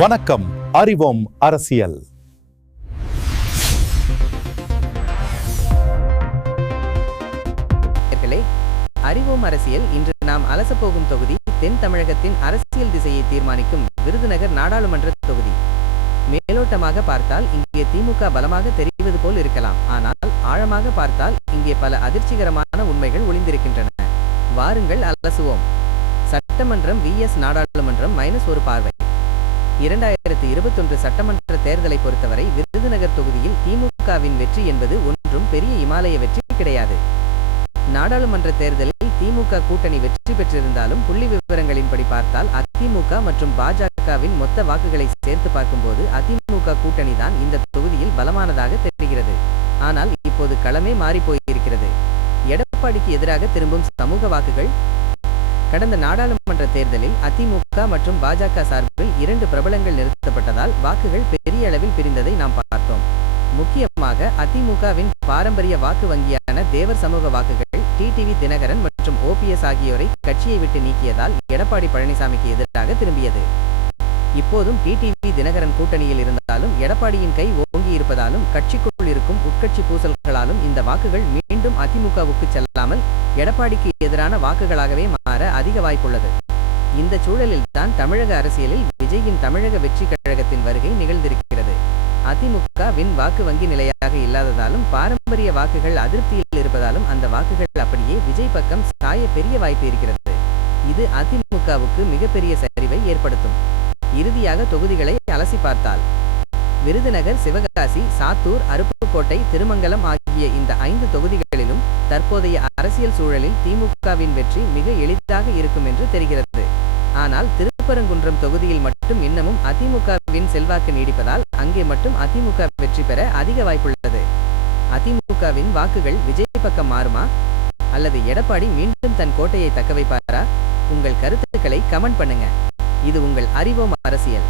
வணக்கம். அறிவோம் அரசியல். அறிவோம் அரசியல். இன்று நாம் அலசப்போகும் தொகுதி தென் தமிழகத்தின் அரசியல் திசையை தீர்மானிக்கும் விருதுநகர் நாடாளுமன்ற தொகுதி. மேலோட்டமாக பார்த்தால் இங்கே திமுக பலமாக தெரிவது போல் இருக்கலாம். ஆனால் ஆழமாக பார்த்தால் இங்கே பல அதிர்ச்சிகரமான உண்மைகள் ஒளிந்திருக்கின்றன. வாருங்கள் அலசுவோம். சட்டமன்றம் vs நாடாளுமன்றம் -1 பார்வை. 2021 சட்டமன்ற தேர்தலை பொறுத்தவரை விருதுநகர் தொகுதியில் திமுகவின் வெற்றி என்பது ஒன்றும் பெரிய இமாலய வெற்றி கிடையாது. நாடாளுமன்ற தேர்தலில் திமுக கூட்டணி வெற்றி பெற்றிருந்தாலும் புள்ளி விவரங்களின்படி பார்த்தால் அதிமுக மற்றும் பாஜகவின் மொத்த வாக்குகளை சேர்த்து பார்க்கும்போது அதிமுக கூட்டணி தான் இந்த தொகுதியில் பலமானதாக தெரிகிறது. ஆனால் இப்போது களமே மாறி போயிருக்கிறது. எடப்பாடிக்கு எதிராக திரும்பும் சமூக வாக்குகள். கடந்த நாடாளுமன்ற தேர்தலில் அதிமுக மற்றும் பாஜக சார்பில் 2 பிரபலங்கள் நிறுத்தப்பட்டதால் வாக்குகள் பெரிய அளவில் பிரிந்ததை நாம் பார்த்தோம். முக்கியமாக அதிமுகவின் பாரம்பரிய வாக்கு வங்கியான தேவர் சமூக வாக்குகள் டிடிவி தினகரன் மற்றும் ஓபிஎஸ் ஆகியோரை கட்சியை விட்டு நீக்கியதால் எடப்பாடி பழனிசாமிக்கு எதிராக திரும்பியது. இப்போதும் டிடிவி தினகரன் கூட்டணியில் இருந்தாலும் எடப்பாடியின் கை ஓங்கி இருப்பதாலும் கட்சிக்குள் இருக்கும் உட்கட்சி பூசல்களாலும் இந்த வாக்குகள் மீண்டும் அதிமுகவுக்கு செல்லாமல் எடப்பாடிக்கு எதிரான வாக்குகளாகவே மாற அதிக வாய்ப்புள்ளது. இந்த சூழலில் தான் தமிழக அரசியலில் விஜயின் தமிழக வெற்றி கழகத்தின் வருகை நிகழ்ந்திருக்கிறது. அதிமுகவின் வாக்கு வங்கி நிலையாக இல்லாததாலும் பாரம்பரிய வாக்குகள் அதிருப்தியில் இருப்பதாலும் அந்த வாக்குகள் அப்படியே விஜய் பக்கம் சாய பெரிய வாய்ப்பு இருக்கிறது. இது அதிமுகவுக்கு மிகப்பெரிய சரிவை ஏற்படுத்தும். இறுதியாக தொகுதிகளை அலசி பார்த்தால் விருதுநகர், சிவகாசி, சாத்தூர், அருப்புக்கோட்டை, திருமங்கலம் ஆகிய இந்த 5 தொகுதிகளிலும் தற்போதைய அரசியல் சூழலில் திமுகவின் வெற்றி மிக எளிதாக இருக்கும் என்று தெரிகிறது. ஆனால் திருப்பரங்குன்றம் தொகுதியில் மட்டும் இன்னமும் அதிமுகவின் செல்வாக்கு நீடிப்பதால் அங்கே மட்டும் அதிமுக வெற்றி பெற அதிக வாய்ப்புள்ளது. அதிமுகவின் வாக்குகள் விஜய் பக்கம் மாறுமா அல்லது எடப்பாடி மீண்டும் தன் கோட்டையை தக்க வைப்பாரா? உங்கள் கருத்துக்களை கமெண்ட் பண்ணுங்க. இது உங்கள் அறிவோம் அரசியல்.